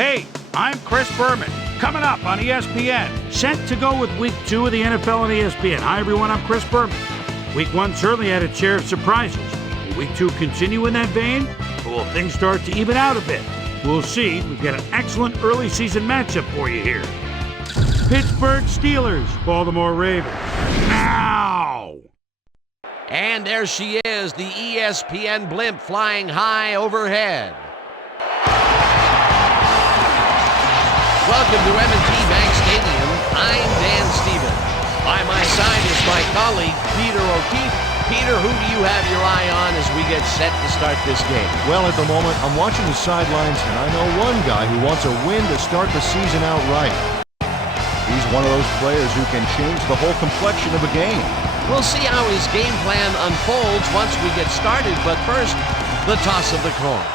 Hey, I'm Chris Berman. Coming up on ESPN. Set to go with Week 2 of the NFL on ESPN. Hi, everyone. I'm Chris Berman. Week 1 certainly had its share of surprises. Will Week 2 continue in that vein, or will things start to even out a bit? We'll see. We've got an excellent early season matchup for you here. Pittsburgh Steelers, Baltimore Ravens. Now! And there she is, the ESPN blimp flying high overhead. Welcome to M&T Bank Stadium. I'm Dan Stevens. By my side is my colleague, Peter O'Keefe. Peter, who do you have your eye on as we get set to start this game? Well, at the moment, I'm watching the sidelines, and I know one guy who wants a win to start the season out right. He's one of those players who can change the whole complexion of a game. We'll see how his game plan unfolds once we get started, but first, the toss of the coin.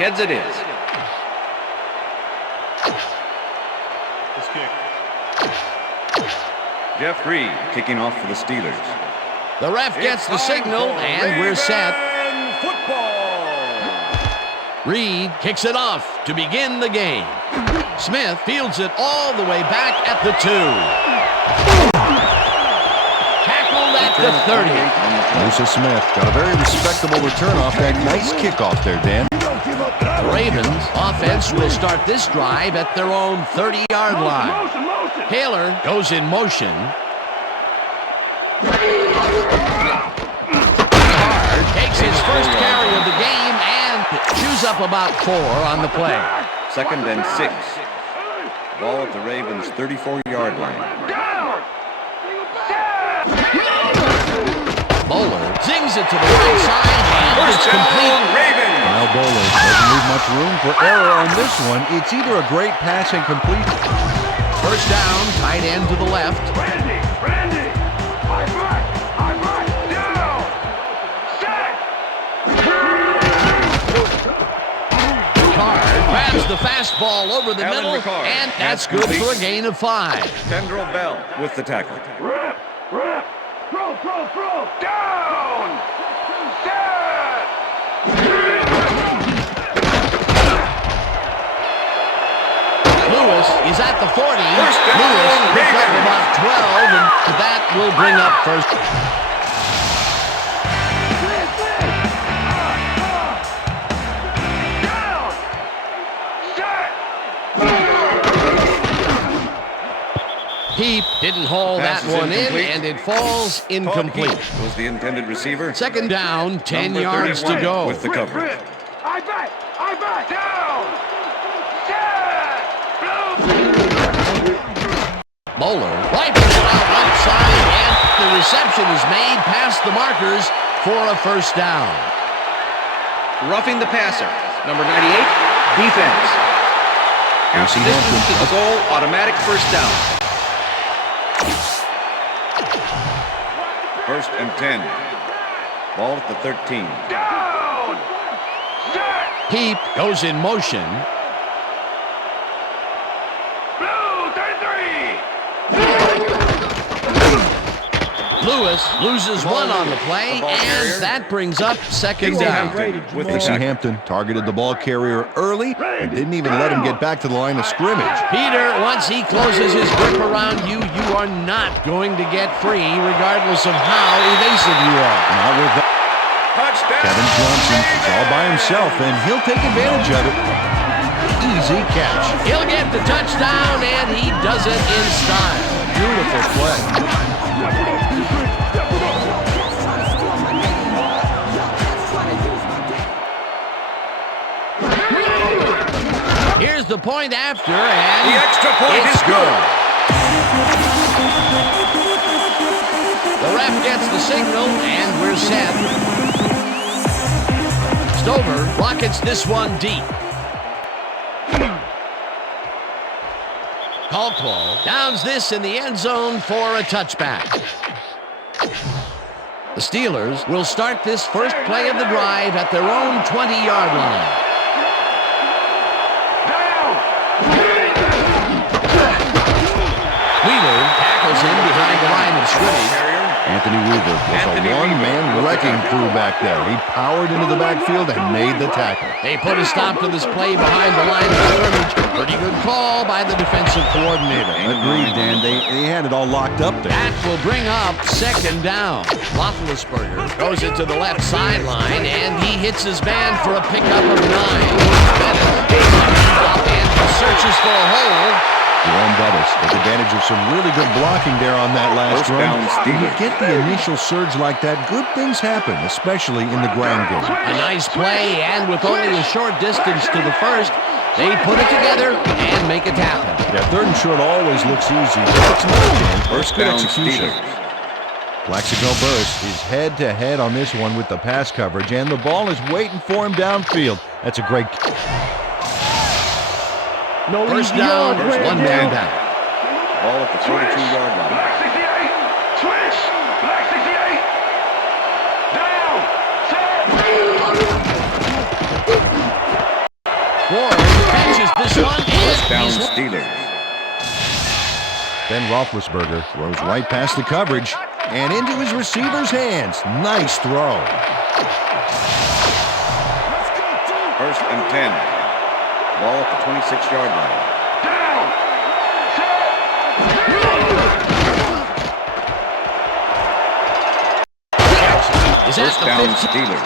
Heads it is. Let's kick. Jeff Reed kicking off for the Steelers. The ref gets the signal, and we're set. Football. Reed kicks it off to begin the game. Smith fields it all the way back at the 2. Tackled at the 30. Musa Smith got a very respectable return off that nice kickoff there, Dan. The Ravens offense will start this drive at their own 30-yard line. Taylor goes in motion. Card takes his first carry of the game and chews up about 4 on the play. 2nd and 6. Ball at the Ravens' 34-yard line. Bowler zings it to the right side and it's complete. Now Bowler doesn't leave much room for error on this one. It's either a great pass and complete. First down, tight end to the left. Randy, high five, down, set. Ricard grabs the fastball over the Alan middle, Ricard. and that's good for a gain of 5. Tendrell Bell with the tackle. Rip, throw, down, set. Lewis is at the 40. First down, Lewis picked up Ravens. about 12, and that will bring up first. Heap didn't haul Pass that is one in, incomplete. and it falls incomplete. Heap was the intended receiver. Second down, 10 Number yards to 31 go. with the coverage. I bet, down, set. Bowler wiping it out left side, and the reception is made past the markers for a first down. Roughing the passer. Number 98, defense. Half distance to the goal, automatic first down. 1st and 10. Ball at the 13. Down, set. Heap goes in motion. Blue 33. Lewis loses one on the play, and that brings up second down. With the Casey tackle. Hampton targeted the ball carrier early and didn't even let him get back to the line of scrimmage. Peter, once he closes his grip around you, you are not going to get free, regardless of how evasive you are. Not with that. Touchdown. Kevin Johnson is all by himself, and he'll take advantage of it. Easy catch. He'll get the touchdown, and he does it in style. Beautiful play. Here's the point after, and The extra point it's is good. The ref gets the signal, and we're set. Stover rockets this one deep. Caldwell downs this in the end zone for a touchback. The Steelers will start this first play of the drive at their own 20-yard line. Wheeler tackles him behind the line of scrimmage. Anthony Weaver was a one-man wrecking crew back there. He powered into the backfield and made the tackle. They put a stop to this play behind the line of scrimmage. Pretty good call by the defensive coordinator. Agreed, Dan. They had it all locked up there. That will bring up second down. Roethlisberger goes it to the left sideline, and he hits his man for a pickup of 9. Up and searches for a hole. Jerome Bettis took advantage of some really good blocking there on that last First run. down, When you Steelers. get the initial surge like that, good things happen, especially in the ground game. A nice play, and with only a short distance to the first, they put it together and make it happen. Yeah, third and short always looks easy, but it's not, Dan. First Good down, execution. Steelers. Plaxico Burress is head-to-head on this one with the pass coverage, and the ball is waiting for him downfield. That's a great... First down, one man down. Ball at the 42-yard line. Black 68. Switch. Black 68. Down. Set. Ward catches this one, First down, and he's Steelers. Ben Roethlisberger throws right past the coverage and into his receiver's hands. Nice throw. First and 10. Ball at the 26-yard line. Down. is at First the down, 15. Steelers.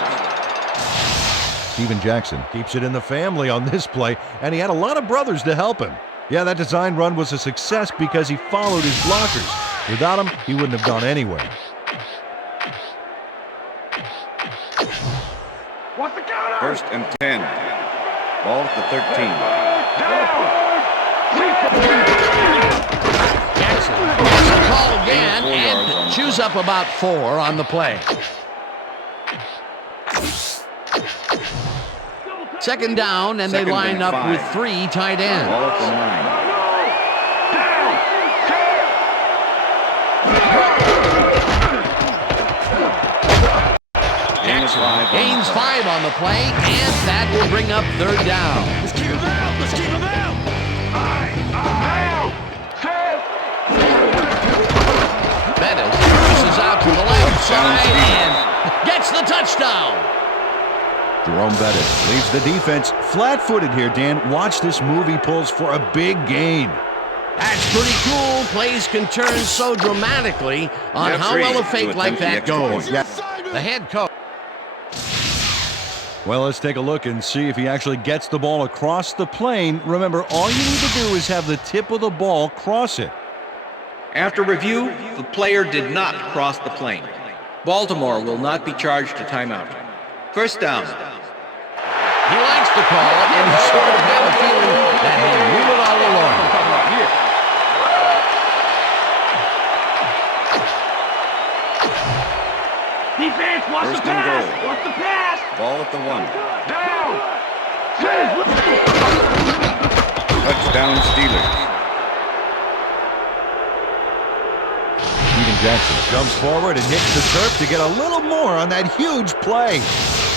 Steven Jackson keeps it in the family on this play, and he had a lot of brothers to help him. Yeah, that design run was a success because he followed his blockers. Without him, he wouldn't have gone anywhere. What's the counter? First and 10. Ball at the 13. Jackson gets the call again 4 yards on and the chews play. up about 4 on the play. Second down, and Second they line and up 5. with 3 tight ends. Ball at the 9. Gains 5 on the play, and that will bring up third down. Let's keep him out. Let's keep him out. Bettis pushes out to the left side and gets the touchdown. Jerome Bettis leaves the defense flat-footed here, Dan. Watch this move he pulls for a big gain. That's pretty cool. Plays can turn so dramatically on how Referee well a to fake like attempt the that extra goes. point. The head coach. Well, let's take a look and see if he actually gets the ball across the plane. Remember, all you need to do is have the tip of the ball cross it. After review, the player did not cross the plane. Baltimore will not be charged a timeout. First down. He likes the call, and he sort of had a feeling that he knew it all along. Defense, what's First the and pass? goal. What's the pass? Ball at the 1. Down. Touchdown, Steelers. Steven Jackson comes forward and hits the turf to get a little more on that huge play.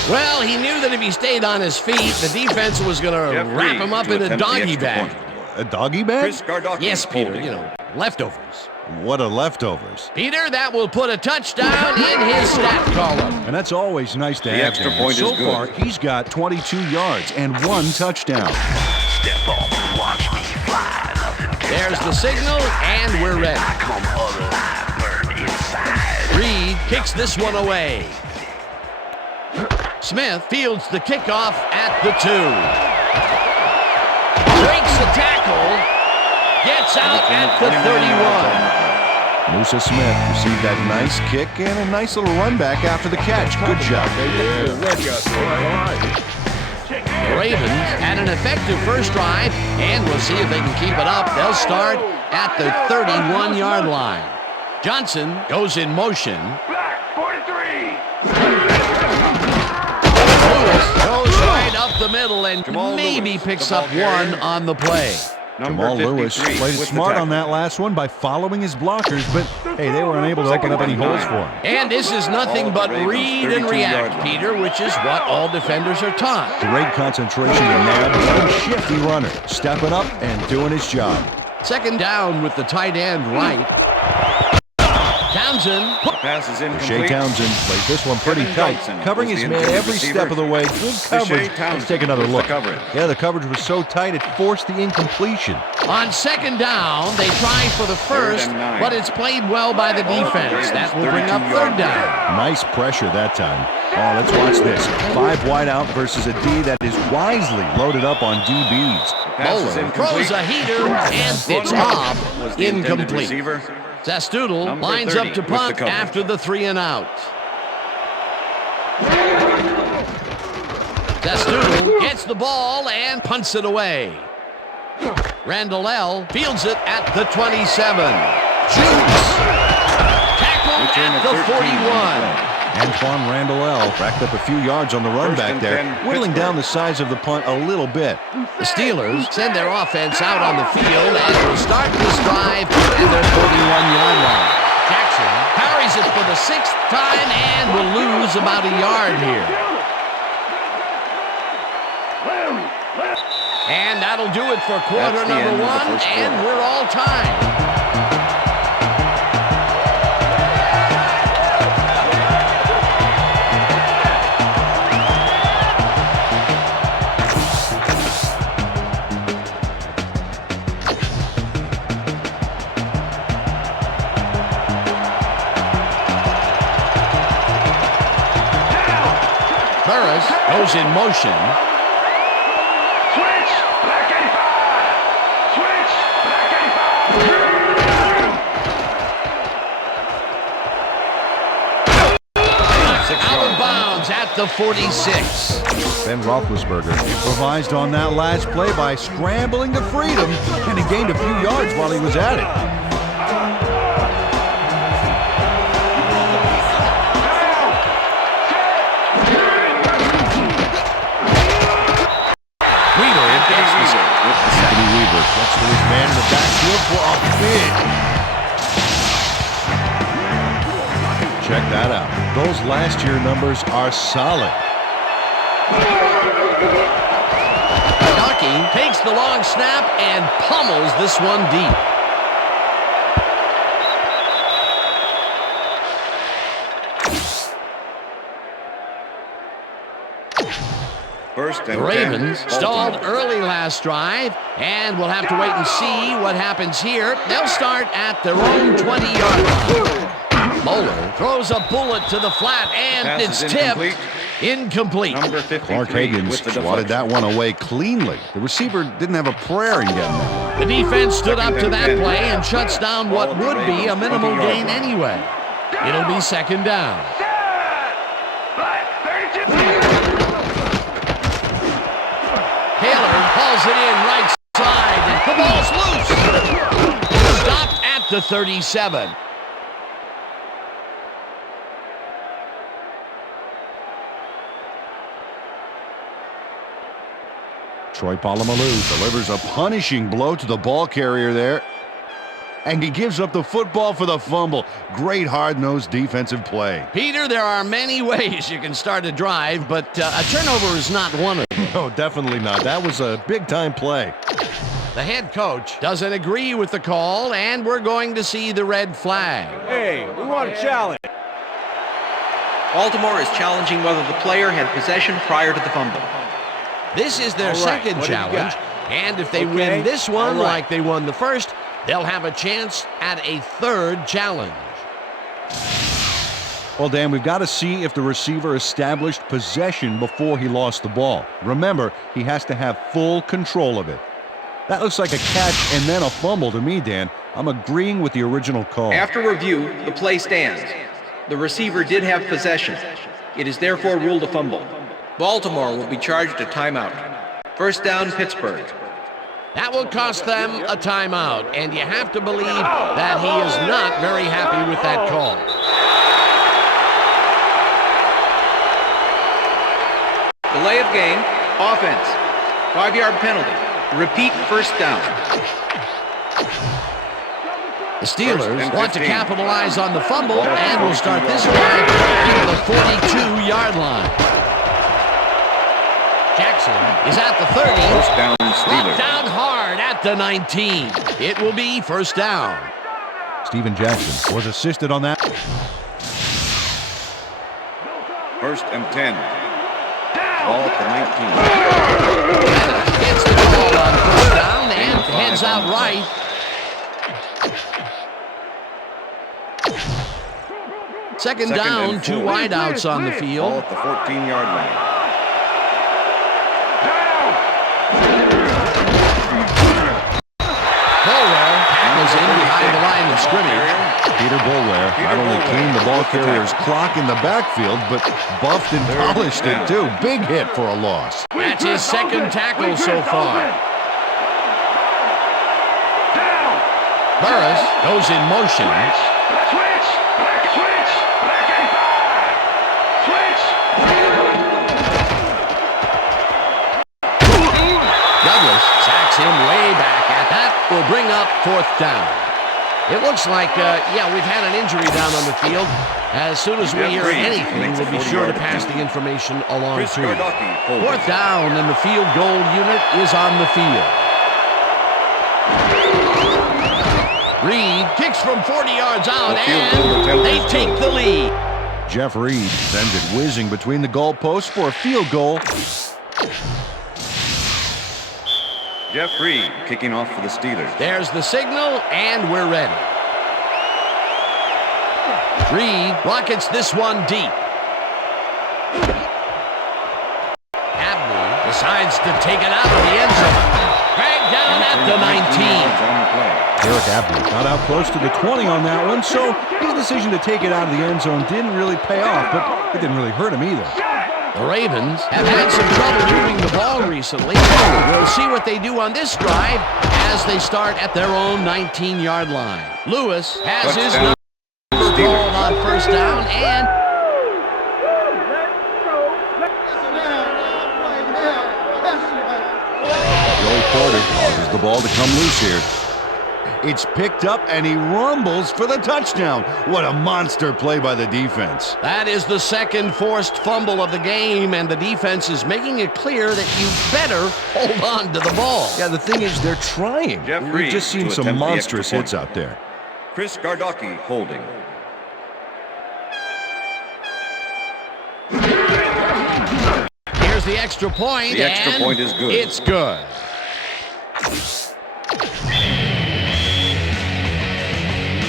Well, he knew that if he stayed on his feet, the defense was going to Referee wrap him up to in a attempt the doggy extra bag. point. A doggy bag? Chris Gardocki Yes, Peter, holding. you know, leftovers. What a leftovers. Peter, that will put a touchdown in his stat column. And that's always nice to The have. extra Dan. point So is good. far, he's got 22 yards and 1 touchdown. Step off and watch me fly. Nothing There's the signal, and we're ready. come alive, burn inside. Reed kicks this one away. Smith fields the kickoff at the 2. Breaks the tackle. Gets out at the 31. Musa Smith received that nice kick and a nice little run back after the catch. Good job. The Ravens had an effective first drive, and we'll see if they can keep it up. They'll start at the 31-yard line. Johnson goes in motion. Black 43. Lewis goes right up the middle and Jamal maybe Lewis, picks the ball up carrier. 1 on the play. Jamal Lewis played it smart on that last one by following his blockers, but hey, they were unable to open up any holes for him. And this is nothing but read and react, Peter, which is what all defenders are taught. Great concentration to nab one shifty runner, stepping up and doing his job. Second down with the tight end right. Townsend. Pass is incomplete. Shea Townsend plays this one pretty tight, covering his man every step of the way. Good coverage. Let's take another look. Yeah, the coverage was so tight it forced the incompletion. On second down, they try for the first, but it's played well by the defense. That will bring up third down. Nice pressure that time. Oh, let's watch this. 5 wide out versus a D that is wisely loaded up on DBs. Bowler throws a heater, and it's off. Incomplete. Zastoodle lines up to punt after the 3 and out. Zastoodle gets the ball and punts it away. Randall fields it at the 27. Shoots. Tackled at the 41. Antoine Randall racked up a few yards on the run back there, whittling down the size of the punt a little bit. The Steelers send their offense out on the field and will start this drive at their 41-yard line. Jackson carries it for the 6th time and will lose about a yard here. And that'll do it for quarter number 1, and we're all tied. Goes in motion. Switch, black 85. Switch, black 85. Out of bounds at the 46. Ben Roethlisberger improvised on that last play by scrambling to freedom, and he gained a few yards while he was at it. Gets to his man in the backfield for a big. Check that out. Those last year numbers are solid. Rocky takes the long snap and pummels this one deep. The Ravens stalled early last drive, and we'll have to wait and see what happens here. They'll start at their own 20-yard line. Bowler throws a bullet to the flat, and it's tipped. Incomplete. Clark Higgins swatted that one away cleanly. The receiver didn't have a prayer in getting that. The defense stood up to that play and shuts down what would be a minimal gain anyway. It'll be second down. Hauls it in right side, and the ball's loose. Stopped at the 37. Troy Polamalu delivers a punishing blow to the ball carrier there, and he gives up the football for the fumble. Great hard-nosed defensive play. Peter, there are many ways you can start a drive, but a turnover is not one of them. No, definitely not. That was a big-time play. The head coach doesn't agree with the call, and we're going to see the red flag. Hey, we want a challenge. Baltimore is challenging whether the player had possession prior to the fumble. This is their second challenge, and if they win this one like they won the first, they'll have a chance at a third challenge. Well, Dan, we've got to see if the receiver established possession before he lost the ball. Remember, he has to have full control of it. That looks like a catch and then a fumble to me, Dan. I'm agreeing with the original call. After review, the play stands. The receiver did have possession. It is therefore ruled a fumble. Baltimore will be charged a timeout. First down, Pittsburgh. That will cost them a timeout, and you have to believe that he is not very happy with that call. Delay of game, offense, 5-yard penalty. Repeat first down. The Steelers want to capitalize on the fumble and will start this drive at the 42-yard line. Jackson is at the 30. First down, Steelers. Brought down hard at the 19. It will be first down. Steven Jackson was assisted on that. First and 10. Ball at the 19. Gets the ball on first down and heads out right. Second down, and 2 4. wideouts on the Ball field. at the 14-yard line. Bulware tackles in behind the line of scrimmage. Peter Bulware not only cleaned the ball carrier's clock in the backfield, but buffed and polished it too. Big hit for a loss. That's his second tackle so far. Burris goes in motion. Douglas sacks him way back, and that will bring up fourth down. It looks like, we've had an injury down on the field. As soon as we hear anything, we'll be sure to pass the information along to you. Fourth down, and the field goal unit is on the field. Reed kicks from 40 yards out, and they take the lead. Jeff Reed sends it whizzing between the goalposts for a field goal. Jeff Reed kicking off for the Steelers. There's the signal, and we're ready. Reed rockets this one deep. Abney decides to take it out of the end zone. Dragged down at the 19. Eric Abney got out close to the 20 on that one, so his decision to take it out of the end zone didn't really pay off, but it didn't really hurt him either. The Ravens have had some trouble moving the ball recently. We'll see what they do on this drive as they start at their own 19-yard line. Lewis has his number called on first down, and Joey Porter causes the ball to come loose here. It's picked up, and he rumbles for the touchdown. What a monster play by the defense. that is the second forced fumble of the game, and the defense is making it clear that you better hold on to the ball. Yeah, the thing is, they're trying. Jeff We've Reed just seen to some attempt the monstrous extra hits point. out there. Chris Gardocki holding. Here's the extra point, The extra and point is good. It's good.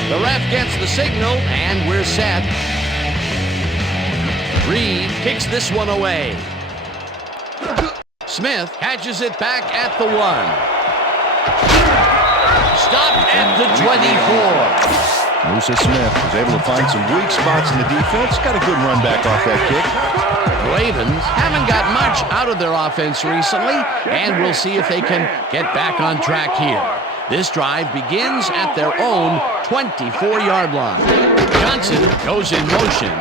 The ref gets the signal, and we're set. Reed kicks this one away. Smith catches it back at the 1. Stopped at the 24. Musa Smith was able to find some weak spots in the defense. Got a good run back off that kick. The Ravens haven't got much out of their offense recently, and we'll see if they can get back on track here. This drive begins at their own 24-yard line. Johnson goes in motion.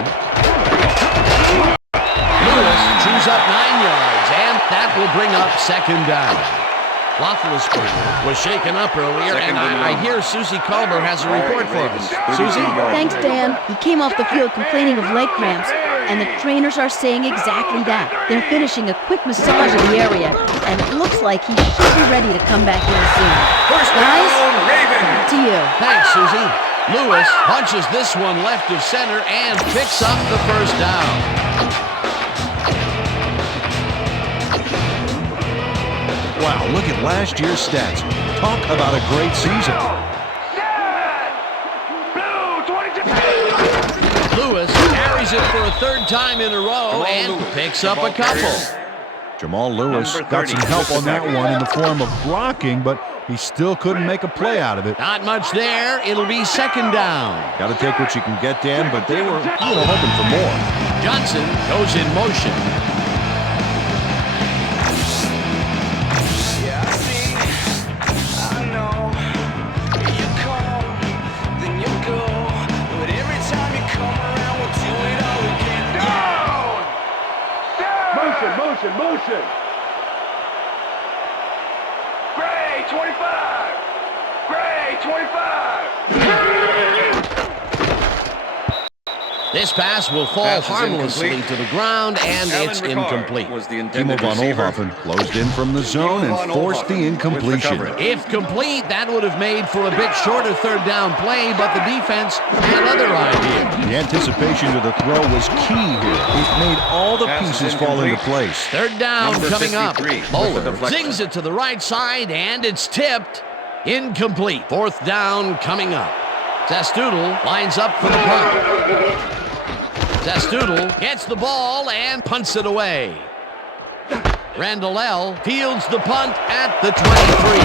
Lewis chews up 9 yards, and that will bring up second down. Roethlisberger was shaken up earlier, and I hear Susie Culber has a report for us. Susie? Thanks, Dan. He came off the field complaining of leg cramps, and the trainers are saying exactly that. They're finishing a quick massage of the area, and it looks like he should be ready to come back in soon. First Guys, down, Ravens. to you. Thanks, Susie. Lewis punches this one left of center and picks up the first down. Wow, look at last year's stats. Talk about a great season. Lewis carries it for a third time in a row and picks up a couple. Jamal Lewis Number got 30, some help on that Mississippi. one in the form of blocking, but he still couldn't make a play out of it. Not much there. It'll be second down. Got to take what you can get, Dan, but they were hoping for more. Johnson goes in motion. Motion. 25. Gray, 25. This pass will fall Pass is harmlessly incomplete. to the ground, and Alan it's Ricard incomplete. was the Timo intended von receiver. Oelhoffen closed in from the zone Timo and von forced the Oelhoffen with the incompletion. coverage. If complete, that would have made for a bit shorter third down play, but the defense had other ideas. The anticipation to the throw was key here. It made all the Pass is pieces fall into incomplete. place. Third down Number coming up. 53 with the Moeller deflection. zings it to the right side, and it's tipped. Incomplete. Fourth down coming up. Zastoodle lines up for the punt. Zastoodle gets the ball and punts it away. Randall L. fields the punt at the 23.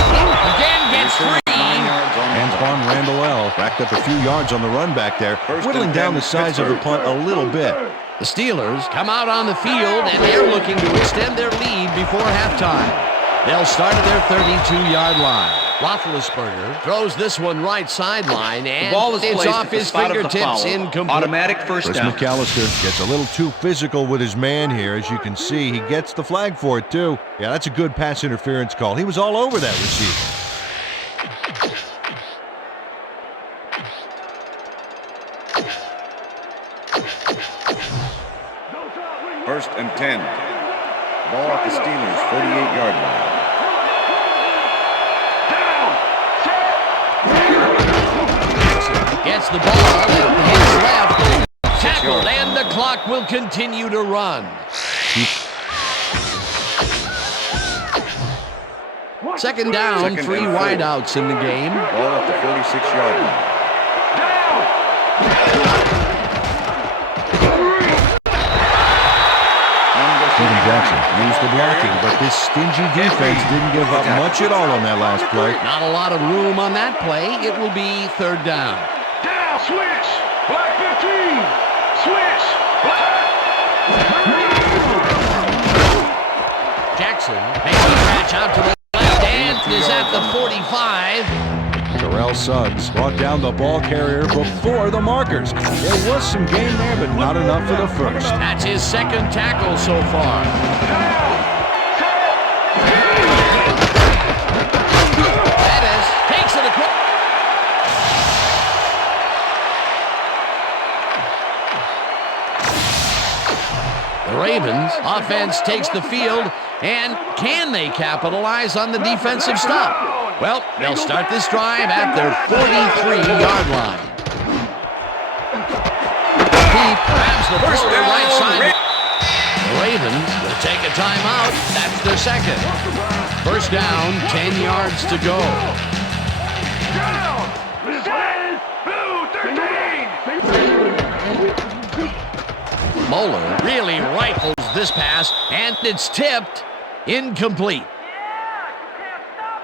Again gets free. 9 yards on the Antoine Randall L. racked up a few yards on the run back there, First whittling and down 10, the size of the Pittsburgh. punt a little bit. The Steelers come out on the field, and they're looking to extend their lead before halftime. They'll start at their 32-yard line. Roethlisberger throws this one right sideline, The and ball is it's placed off at the his spot of the fingertips, foul. incomplete. Automatic first Chris down. McAllister gets a little too physical with his man here. As you can see, he gets the flag for it, too. Yeah, that's a good pass interference call. He was all over that receiver. First and 10. Ball at the Steelers' 48-yard line. Gets the ball, and hits left. Tackled, and the clock will continue to run. Second down, Second three and 4. wideouts in the game. Ball at the 46-yard line. Steven Jackson used the blocking, but this stingy defense didn't give up much at all on that last play. Not a lot of room on that play. It will be third down. Down, switch. Black 15. Switch. Black. Jackson makes the catch out to the left and is at the 45. Terrell Suggs brought down the ball carrier before the markers. There was some gain there, but not enough for the first. That's his second tackle so far. Pettis takes it across. The Ravens offense takes the field, and can they capitalize on the defensive stop? Well, they'll start this drive at their 43-yard line. Pete grabs the First floater down, right side. The Ravens will take a timeout. That's their second. First down, 10 yards to go. Down. Set. Blue 13. Moeller really rifles this pass, and it's tipped. Incomplete.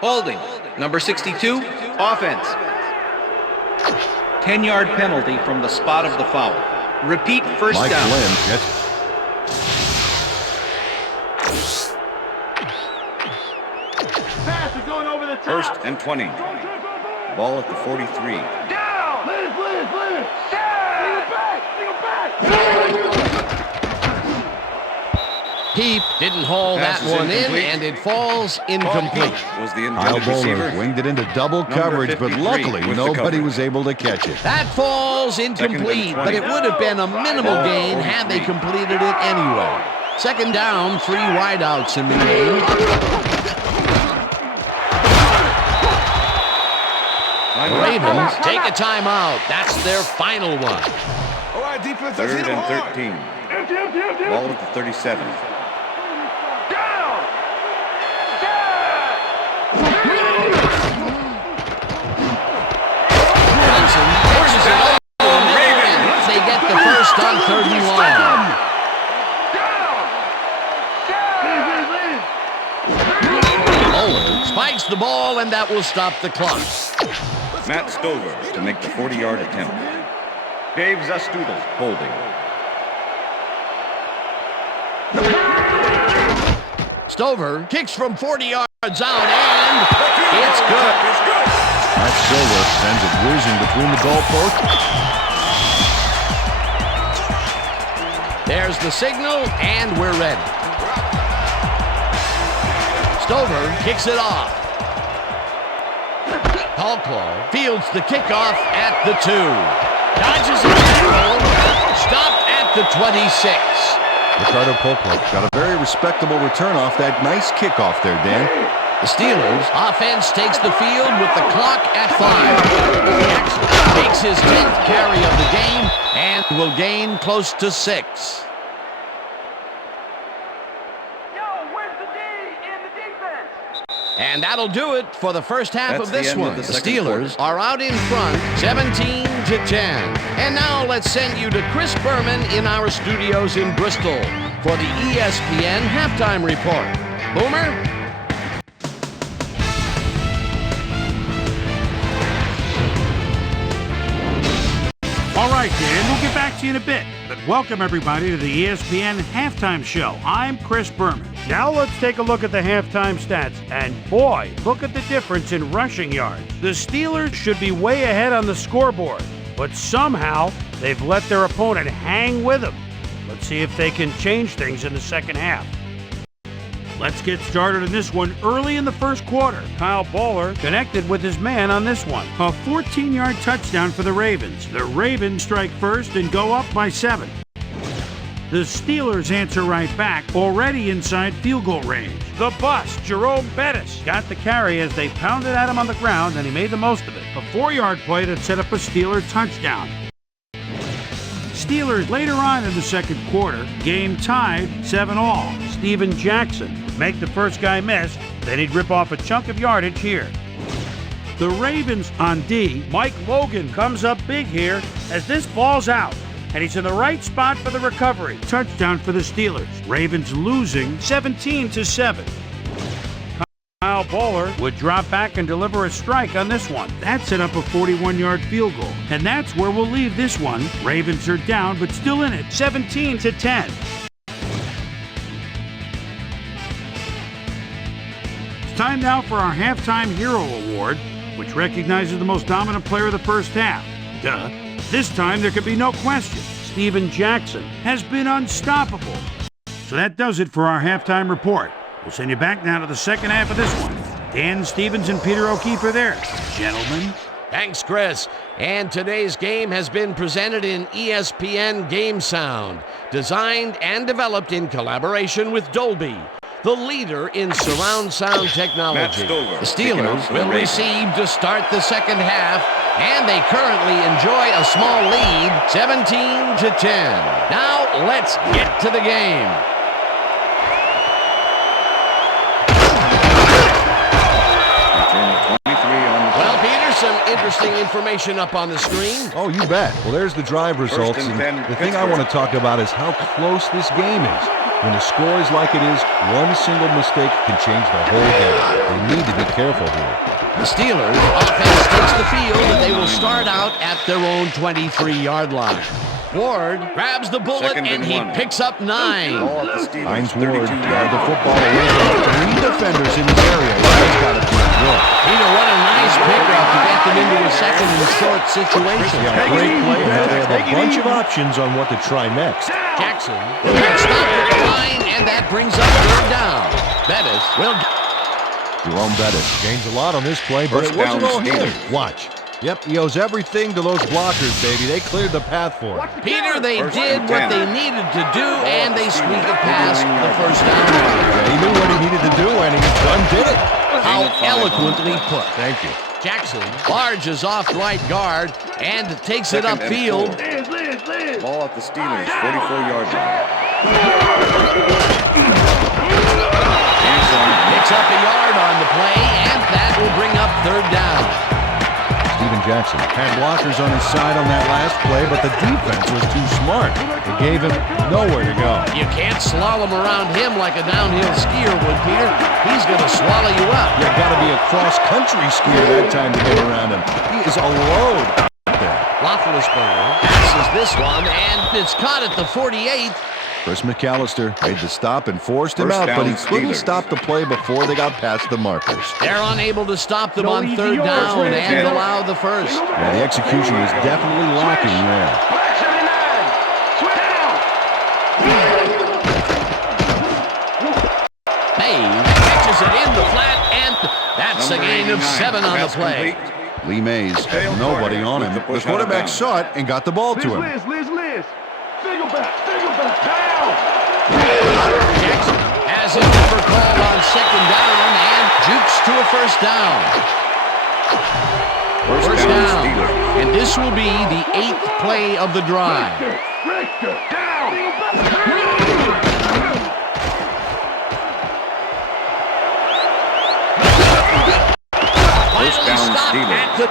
Holding. Number 62, offense. 10-yard penalty from the spot of the foul. Repeat first Mike down. Glenn gets Pass is going over the top. First and 20. Ball at the 43. Down. Liz. Set. Bring it back. Peep didn't haul Pass that is one in, incomplete. and it falls incomplete. Was the Kyle intended Bowler receiver. winged it into double Number coverage, but 53 luckily with the nobody coverage. was able to catch it. That falls incomplete, but it would have been a minimal gain had they completed it anyway. Second down, three wideouts in the game. The Ravens take a timeout. That's their final one. All right, defense, let's Third hit 'em and hard. 13. Empty. Ball at the 37. Down. Johnson pushes it over the middle, and they get the first on third and long. Bowler spikes the ball, and that will stop the clock. Matt Stover to make the 40-yard attempt. Dave Zastoodle holding. Stover kicks from 40 yards out, and it's good. Matt Silver sends it whizzing between the goalposts. There's the signal, and we're ready. Stover kicks it off. Polklo fields the kickoff at the 2. Dodges a tackle. Stopped at the 26. Ricardo Polklo got a very respectable return off that nice kickoff there, Dan. The Steelers offense takes the field with the clock at 5. Jackson takes his 10th carry of the game and will gain close to 6. And that'll do it for the first half That's of this the end one. of the The second Steelers quarter. are out in front, 17-10. And now let's send you to Chris Berman in our studios in Bristol for the ESPN halftime report. Boomer? All right, Dan, we'll get back to you in a bit. But welcome, everybody, to the ESPN Halftime Show. I'm Chris Berman. Now let's take a look at the halftime stats. And boy, look at the difference in rushing yards. The Steelers should be way ahead on the scoreboard, but somehow they've let their opponent hang with them. Let's see if they can change things in the second half. Let's get started in this one early in the first quarter. Kyle Bowler connected with his man on this one. A 14-yard touchdown for the Ravens. The Ravens strike first and go up by 7. The Steelers answer right back, already inside field goal range. The bust, Jerome Bettis, got the carry as they pounded at him on the ground, and he made the most of it. A 4-yard play that set up a Steeler touchdown. Steelers later on in the second quarter, game tied 7-all. Steven Jackson make the first guy miss, then he'd rip off a chunk of yardage here. The Ravens on D, Mike Logan comes up big here as this ball's out, and he's in the right spot for the recovery. Touchdown for the Steelers. Ravens losing 17-7. Kyle Bowler would drop back and deliver a strike on this one. That set up a 41-yard field goal, and that's where we'll leave this one. Ravens are down, but still in it, 17-10. It's time now for our Halftime Hero Award, which recognizes the most dominant player of the first half. Duh. This time there could be no question. Steven Jackson has been unstoppable. So that does it for our halftime report. We'll send you back now to the second half of this one. Dan Stevens and Peter O'Keefe are there. Gentlemen. Thanks, Chris. And today's game has been presented in ESPN Game Sound, designed and developed in collaboration with Dolby, the leader in surround sound technology. The Steelers will receive to start the second half, and they currently enjoy a small lead, 17-10. Now let's get to the game. Well, Peter, some interesting information up on the screen. Oh, you bet. Well, there's the drive results, and and 10, the thing I want to talk about is how close this game is. When the score is like it is, one single mistake can change the whole game. They need to be careful here. The Steelers offense takes the field, and they will start out at their own 23-yard line. Ward grabs the bullet, Second and and he 1. picks up 9. Hines Ward got the football away from 3 defenders in the area. He's got to feel good. Peter, what a nice pickup to get them into a second and short situation. Yeah, great play. Now they have a bunch of options on what to try next. Jackson will get stopped at the line, and that brings up third down. Bettis will... Jerome Bettis gains a lot on this play, but it First wasn't down, all him. Steelers. Watch. Yep, he owes everything to those blockers, baby. They cleared the path for him. Peter, they First did and what 10. they needed to do, and they squeaked past the first down. Yeah, he knew what he needed to do, and he done did it. How eloquently put. Thank you. Jackson barges off right guard and takes it Second and upfield. 4. Ball at the Steelers, 44-yard line. Picks up a yard on the play, and that will bring up third down. Steven Jackson had blockers on his side on that last play, but the defense was too smart. It gave him nowhere to go. You can't slalom around him like a downhill skier would, Peter. He's going to swallow you up. You got to be a cross-country skier that time to get around him. He is a load out there. Roethlisberger passes this one, and it's caught at the 48. Chris McAllister made the stop and forced him First out, but he down, couldn't Steelers. stop the play before they got past the markers. They're unable to stop them on third down and allow the first. Yeah, the execution was definitely lacking there. Mays catches it in the flat, and that's a gain of 7 on the play. Lee Mays had nobody on him. The quarterback saw it and got the ball to him. Liz. Single back, down. Jackson has his number called on second down and jukes to a first down. First down. And this will be the 8th play of the drive. Richter, down. First down, Steelers.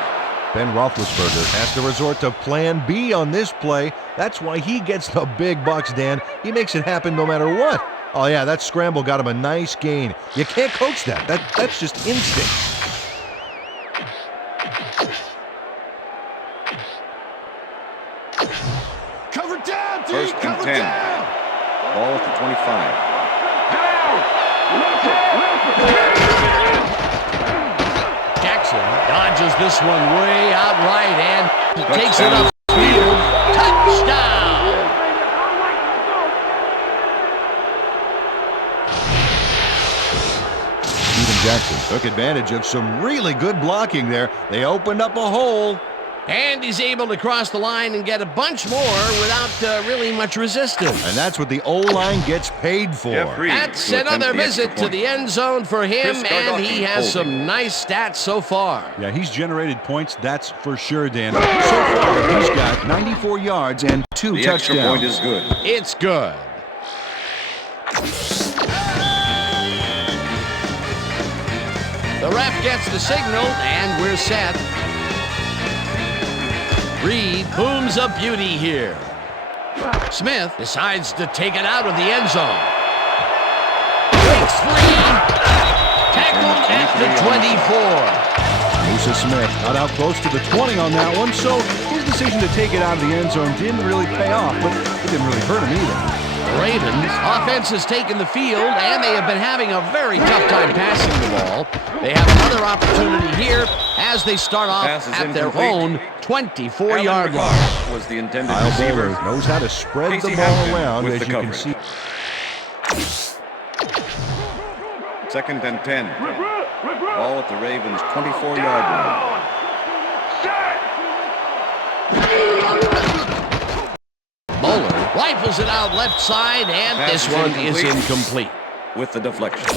Ben Roethlisberger has to resort to plan B on this play. That's why he gets the big bucks, Dan. He makes it happen no matter what. Oh, yeah, that scramble got him a nice gain. You can't coach that. That's just instinct. Cover down, D. First and Cover 10. down. Ball at the 25. Jackson dodges this one way out right and he takes it upfield. Touchdown! Steven Jackson took advantage of some really good blocking there. They opened up a hole. And he's able to cross the line and get a bunch more without really much resistance. And that's what the O-line gets paid for. That's another visit to the end zone for him, and he has some nice stats so far. Yeah, he's generated points, that's for sure, Dan. So far, he's got 94 yards and 2 The extra touchdowns. point is good. It's good. The ref gets the signal, and we're set. Reed booms a beauty here. Smith decides to take it out of the end zone. Breaks free. Tackled at the 24. Musa Smith got out close to the 20 on that one, so his decision to take it out of the end zone didn't really pay off, but it didn't really hurt him either. The Ravens offense has taken the field, and they have been having a very tough time passing the ball. They have another opportunity here as they start off at their own 24-yard line. Was the intended Kyle receiver. Bowler knows how to spread Casey the ball Hampton around, with as the you can coverage. see. Second and 10. Ball at the Ravens' 24-yard line. Bowler rifles it out left side, and Pass this is one is incomplete. incomplete. With the deflection.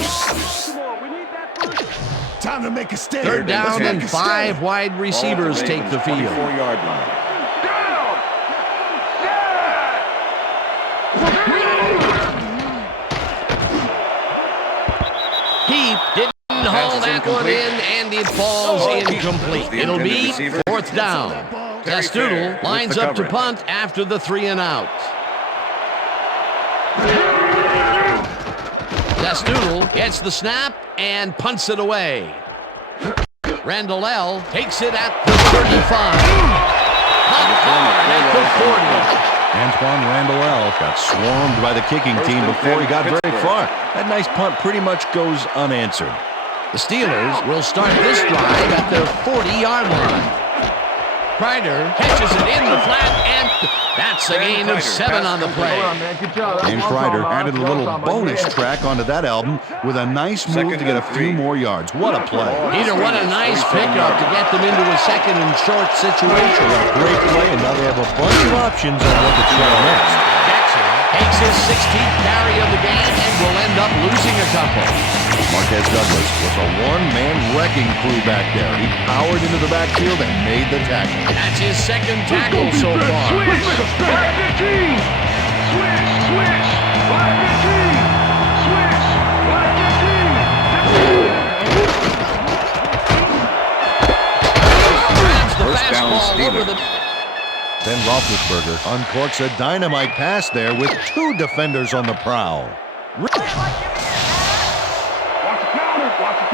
Time to make a stand. Third down Let's and make a 5 stand. wide receivers take the field. 24-yard line. Heap didn't haul that one in, and it falls incomplete. It'll be fourth down. Testoodle lines up to punt after the 3 and out. Testoodle gets the snap and punts it away. Randall L. takes it at the 35. At the 40. Antoine Randall got swarmed by the kicking team before he got very far. That nice punt pretty much goes unanswered. The Steelers will start this drive at their 40-yard line. Kreider catches it in the flat, and that's a gain of 7 on the play. James Kreider added a little bonus track onto that album with a nice move to get a few more yards. What a play. Peter, what a nice pickup to get them into a second and short situation. Great play, and now they have a bunch of options on what to try next. Jackson takes his 16th carry of the game and will end up losing a couple. Marquez Douglas was a one-man wrecking crew back there. He powered into the backfield and made the tackle. That's his second tackle so far. Grabs the First down, fastball over the... Ben Roethlisberger uncorks a dynamite pass there with 2 defenders on the prowl.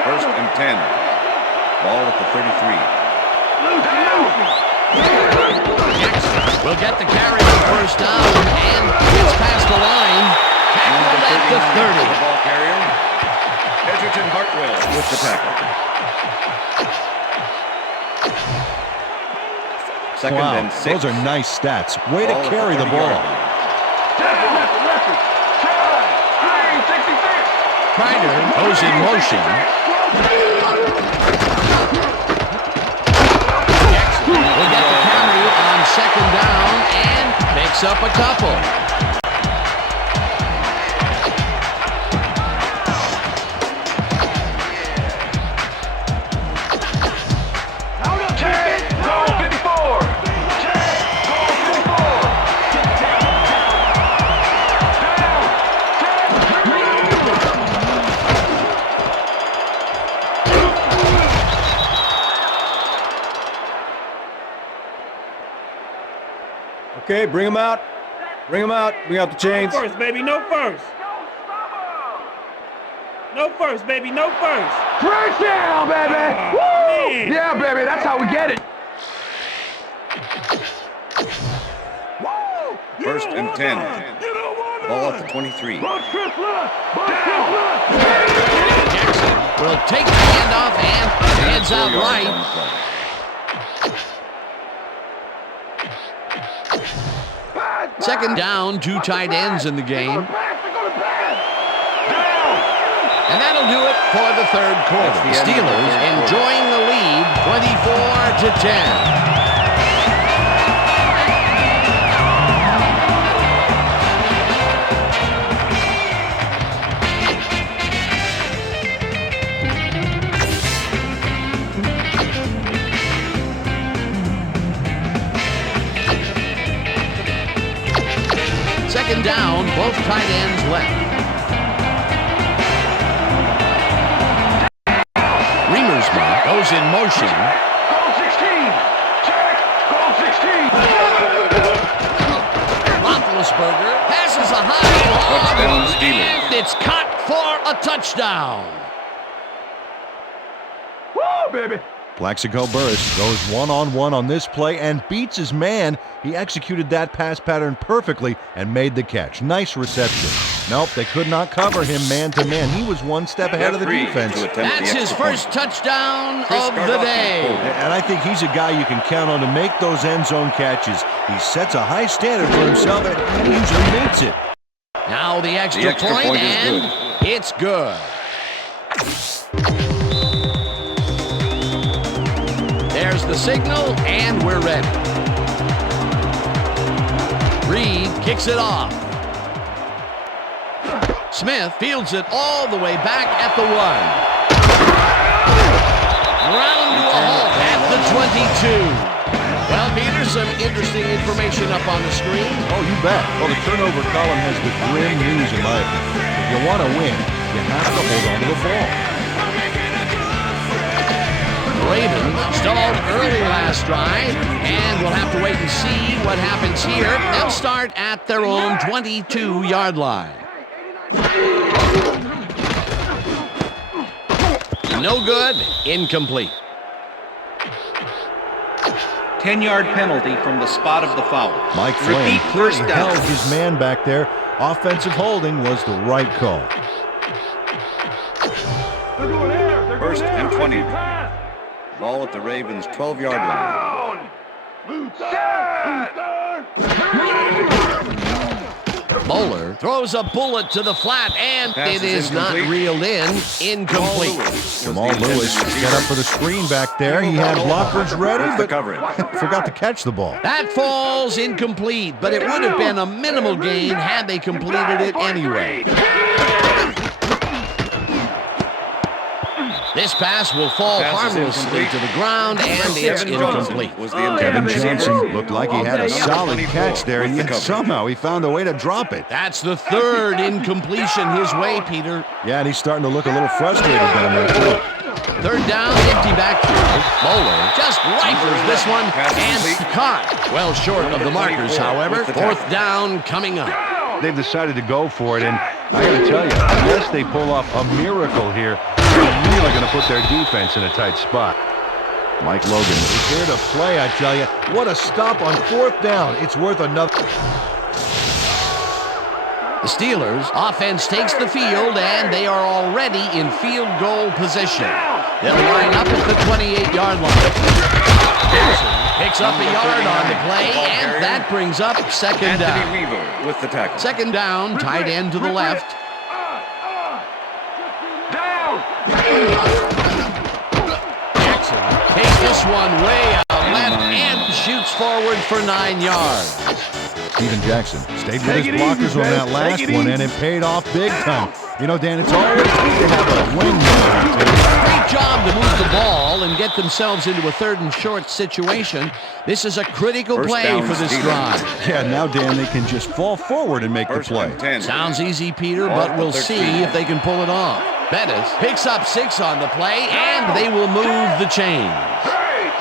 First and 10. Ball at the 33. Jackson will get the carry on first down and gets past the line. Tackled at the 30. The ball carrier. Edgerton Hartwell with the tackle. Second and 6. Those are nice stats. Way to carry the ball. Kreider goes in motion. picks up a couple. Okay, bring him out. Bring him out. Bring out the chains. No first, baby. No first. No first, baby. No first. First down, baby. Woo! Man. Yeah, baby. That's how we get it. First and 10. Ball at the 23. Jackson will take the handoff and heads out right. Second down, 2 tight ends in the game. And that'll do it for the third quarter. The Steelers enjoying the lead, 24-10. Second down, both tight ends left. Remersma goes in motion. Goal 16. Check. Goal 16. Roethlisberger passes a high lob, Touchdown, Steelers. and it's caught for a touchdown. Woo, baby. Plaxico Burress goes one-on-one on this play and beats his man. He executed that pass pattern perfectly and made the catch. Nice reception. Nope, they could not cover him man-to-man. He was one step ahead of the defense. That's his first touchdown of the day. And I think he's a guy you can count on to make those end zone catches. He sets a high standard for himself and he usually meets it. Now the extra point, is and good. it's good. There's the signal, and we're ready. Reed kicks it off. Smith fields it all the way back at the 1. Ground to a halt at the 22. Well, Peter, some interesting information up on the screen. Oh, you bet. Well, the turnover column has the grim news in my opinion. If you want to win, you have to hold on to the ball. Ravens stalled early last drive, and we'll have to wait and see what happens here. They'll start at their own 22-yard line. No good, incomplete. 10-yard penalty from the spot of the foul. Mike Flynn Repeat clearly first down. held his man back there. Offensive holding was the right call. First and 20. Ball at the Ravens' 12-yard line. Moeller throws a bullet to the flat, and Pass it is is not incomplete. reeled in. Incomplete. Jamal Lewis set up for the screen back there. He had blockers ready, That's the but coverage. forgot to catch the ball. That falls incomplete, but it would have been a minimal gain had they completed it anyway. This pass will fall Pass is harmlessly incomplete. to the ground, and it's Kevin Johnson incomplete. was the Kevin intended Johnson receiver. looked like he had a solid catch there, and With the yet coverage. somehow he found a way to drop it. That's the third incompletion his way, Peter. Yeah, and he's starting to look a little frustrated down there, too. Third down, empty backfield. Moeller just rifles this one, Pass and complete. caught. Well short of the markers, however. With the Fourth tackle. down coming up. They've decided to go for it, and I got to tell you, unless they pull off a miracle here, they're really going to put their defense in a tight spot. Mike Logan is here to play, I tell you. What a stop on fourth down. It's worth another. The Steelers' offense takes the field, and they are already in field goal position. They'll line up at the 28-yard line. Pearson picks up a yard on the play, and that brings up second down. Anthony Weaver with the tackle. Second down, tight end to the left. Jackson takes this one way out left and shoots forward for 9 yards. Steven Jackson stayed with his blockers on that last one, and it paid off big time. You know, Dan, it's always good to have a wingman. Great job to move the ball and get themselves into a 3rd and short situation. This is a critical play for this drive. Yeah, now, Dan, they can just fall forward and make the play. Sounds easy, Peter, but we'll see if they can pull it off. Bettis picks up 6 on the play, and they will move the chains.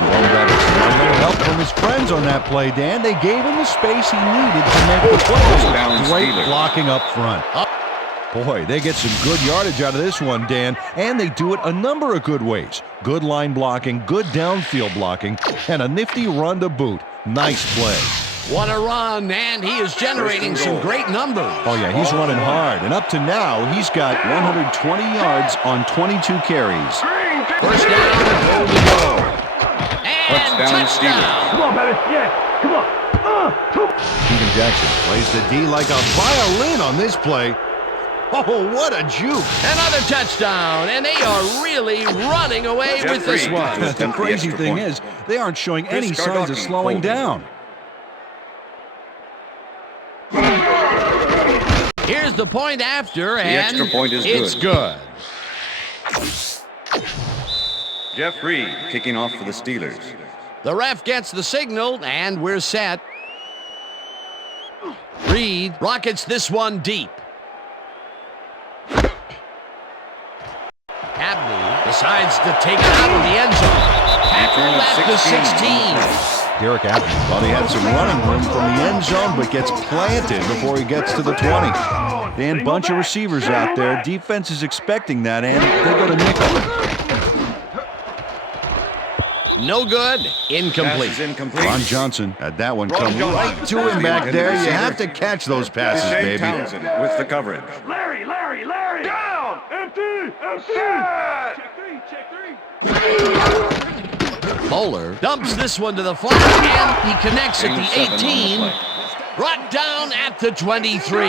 Well, got a little help from his friends on that play, Dan. They gave him the space he needed to make the play. Great blocking up front. Boy, they get some good yardage out of this one, Dan, and they do it a number of good ways. Good line blocking, good downfield blocking, and a nifty run to boot. Nice play. What a run, and he is generating some great numbers. Oh, yeah, he's running hard, and up to now, he's got 120 yards on 22 carries. First down and goal to go. And touchdown. Come on, baby. Yeah, come on. Steven Jackson plays the D like a violin on this play. Oh, what a juke. Another touchdown, and they are really running away with this one. The crazy thing is, they aren't showing any signs of slowing down. Here's the point after, and extra point is it's good. Jeff Reed kicking off for the Steelers. The ref gets the signal, and we're set. Reed rockets this one deep. Abney decides to take it out of the end zone. Tackled at the 16. Derek Abney thought he had some running room from the end zone, but gets planted before he gets to the 20. Dan, bunch of receivers out there. Defense is expecting that, and they go to nickel. No good. Incomplete. Ron Johnson had that one come right to him back there. You have to catch those passes, baby. Townsend with the coverage. Larry. Down. Empty. Check 3. Bowler dumps this one to the flat, and he connects at the 18. Brought down at the 23.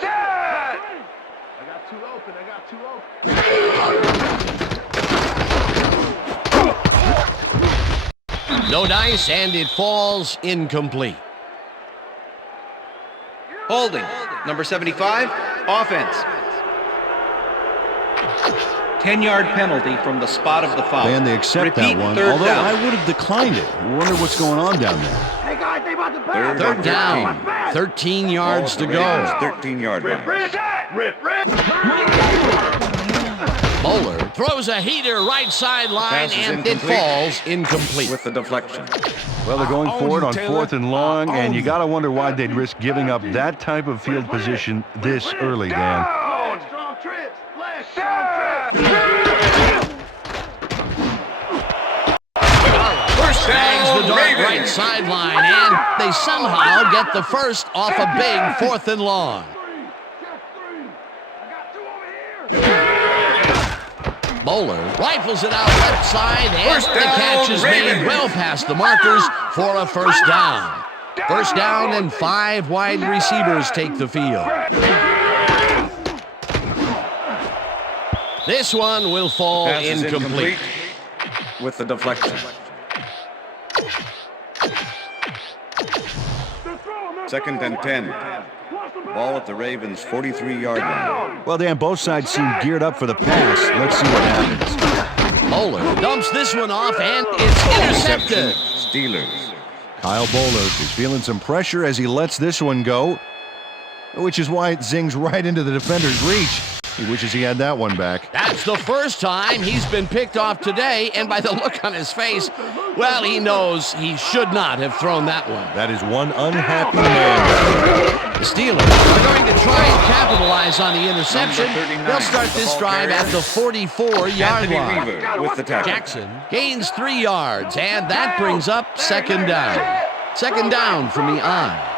Set. I got two open. No dice, and it falls incomplete. Holding. Number 75, offense. 10-yard penalty from the spot of the foul. And they accept Repeat, that one, third although down. I would have declined it. I wonder what's going on down there. Hey, guys, they about to pass. Third down. 13 yards to go. 13-yard line. Bowler throws a heater right sideline, Pass is and it incomplete. falls incomplete. With the deflection. Well, they're going for it on 4th and long, and you got to wonder why they'd risk giving up that type of field position this early, Dan. Strong trips. Strong trips. First bangs the dart right sideline, and they somehow get the first off a big 4th and long. Bowler rifles it out left side, and the catch is made well past the markers for a first down. First down, and 5 wide receivers take the field. This one will fall Pass is incomplete. With the deflection. Second and 10. Ball at the Ravens' 43-yard line. Well, Dan, both sides seem geared up for the pass. Let's see what happens. Bowler dumps this one off, and it's intercepted. Steelers. Kyle Bowler is feeling some pressure as he lets this one go, which is why it zings right into the defender's reach. He wishes he had that one back. That's the first time he's been picked off today, and by the look on his face, well, he knows he should not have thrown that one. That is one unhappy man. The Steelers are going to try and capitalize on the interception. They'll start this drive at the 44-yard line. Weaver with the tackle. Jackson gains 3 yards, and that brings up second down. Second down from the I.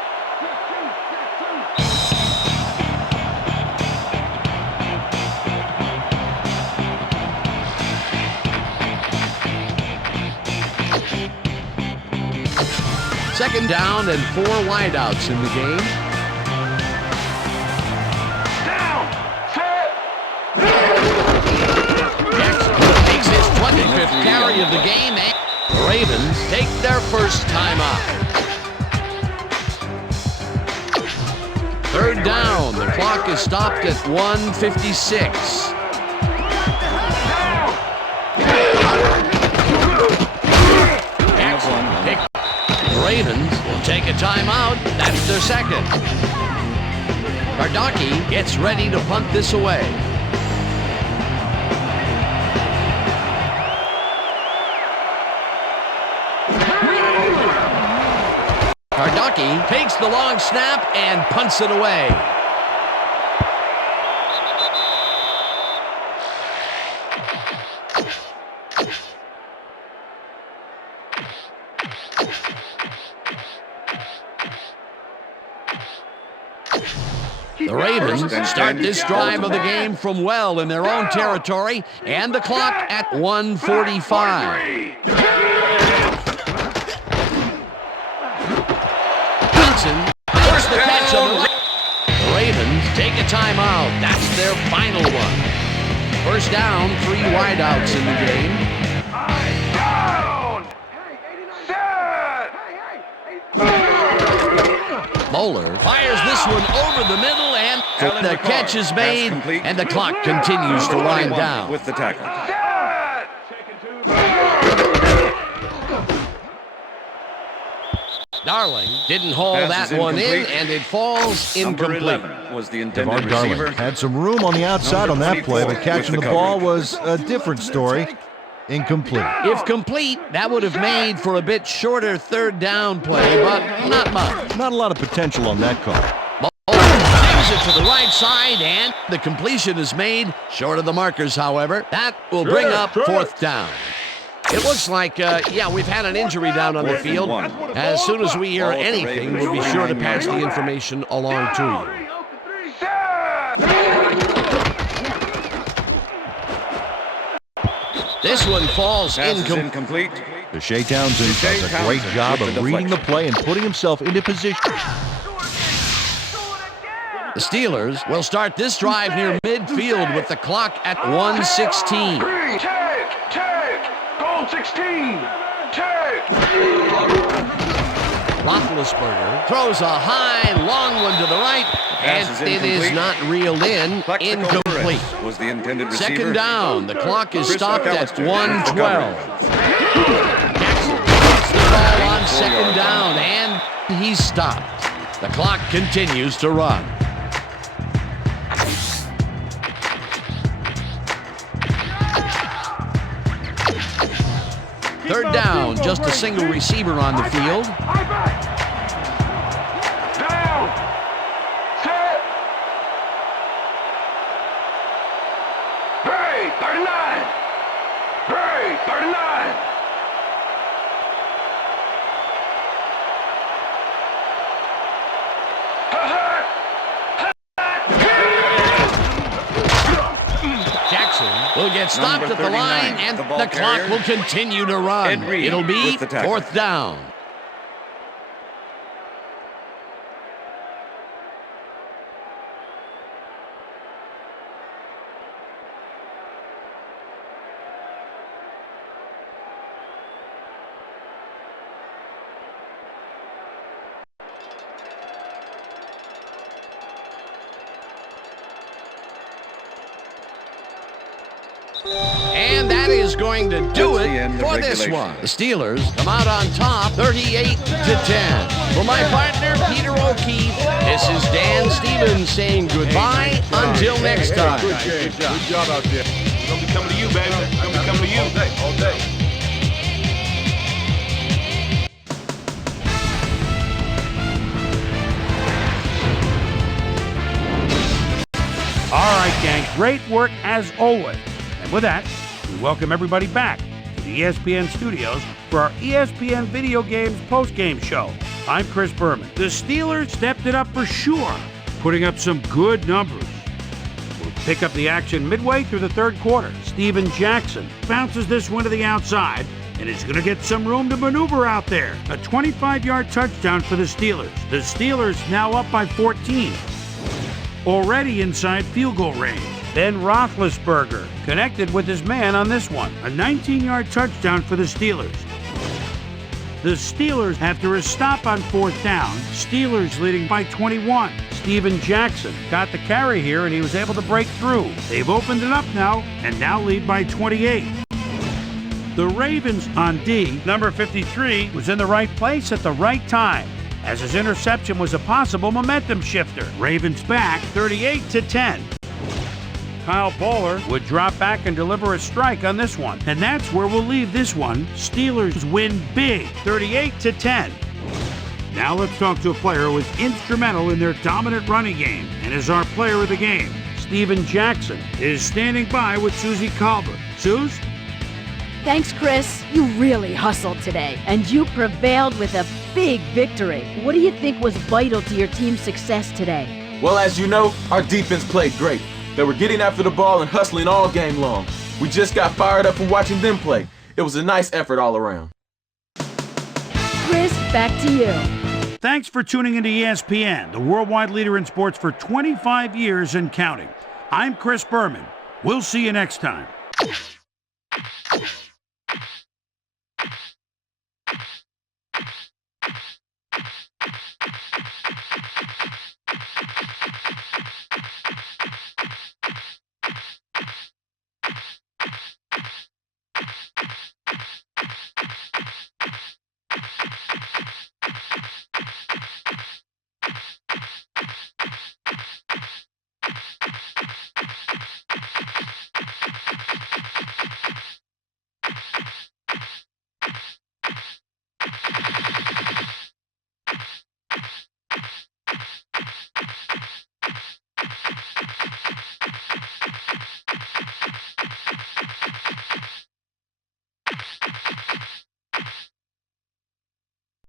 Second down and 4 wideouts in the game. Jackson takes his 25th carry of the game, and the Ravens take their first time out. Third down. The clock is stopped at 1:56. The Ravens will take a timeout. That's their second. Kardaki gets ready to punt this away. Kardaki takes the long snap and punts it away. The Ravens start this drive of the game from well in their own territory, and the clock at 1:45. Johnson first the catch of the Ravens take a timeout. That's their final one. First down, 3 wideouts in the game. Moeller fires this one over the middle, and the catch is made, and the clock continues to wind down. With the tackle. Darling didn't haul that one in, and it falls incomplete. Number 11 was the intended DeVar Darling receiver. had some room on the outside on that play, but 24 catching with the the ball coverage. was a different story. Incomplete. If complete, that would have made for a bit shorter third down play, but not much. Not a lot of potential on that call. Moves it to the right side, and the completion is made. Short of the markers, however. That will bring up fourth down. It looks like, we've had an injury down on the field. As soon as we hear anything, we'll be sure to pass the information along to you. This one falls incomplete. Shea Townsend does a great job of reading the play and putting himself into position. The Steelers will start this drive near midfield with the clock at 1:16. Goal 16. Roethlisberger throws a high, long one to the right, and it is not reeled in. Incomplete. Was the intended receiver. Second down. The clock is stopped at 1:12. Jackson gets the ball on second down, and he's stopped. The clock continues to run. Third down, just a single receiver on the field. Down. Set. Hurry, 39. Hurry, 39. Jackson will get stopped at the line, and the clock will continue to run. It'll be fourth down. And that is going to do it for this one. The Steelers come out on top, 38-10. For my partner, Peter O'Keefe, this is Dan Stevens saying goodbye until next time. Good job out there. Gonna be coming to you, baby. Gonna be coming to you. All day. All right, gang, great work as always. And with that, we welcome everybody back to the ESPN studios for our ESPN Video Games post-game show. I'm Chris Berman. The Steelers stepped it up for sure, putting up some good numbers. We'll pick up the action midway through the third quarter. Steven Jackson bounces this one to the outside and is going to get some room to maneuver out there. A 25-yard touchdown for the Steelers. The Steelers now up by 14. Already inside field goal range. Then Roethlisberger connected with his man on this one. A 19-yard touchdown for the Steelers. The Steelers, after a stop on fourth down, Steelers leading by 21. Steven Jackson got the carry here, and he was able to break through. They've opened it up now, and now lead by 28. The Ravens on D, number 53, was in the right place at the right time, as his interception was a possible momentum shifter. Ravens back 38-10. Kyle Bowler would drop back and deliver a strike on this one. And that's where we'll leave this one. Steelers win big, 38-10. Now let's talk to a player who was instrumental in their dominant running game and is our player of the game. Steven Jackson is standing by with Susie Colbert. Suze? Thanks, Chris. You really hustled today, and you prevailed with a big victory. What do you think was vital to your team's success today? Well, as you know, our defense played great. They were getting after the ball and hustling all game long. We just got fired up from watching them play. It was a nice effort all around. Chris, back to you. Thanks for tuning into ESPN, the worldwide leader in sports for 25 years and counting. I'm Chris Berman. We'll see you next time.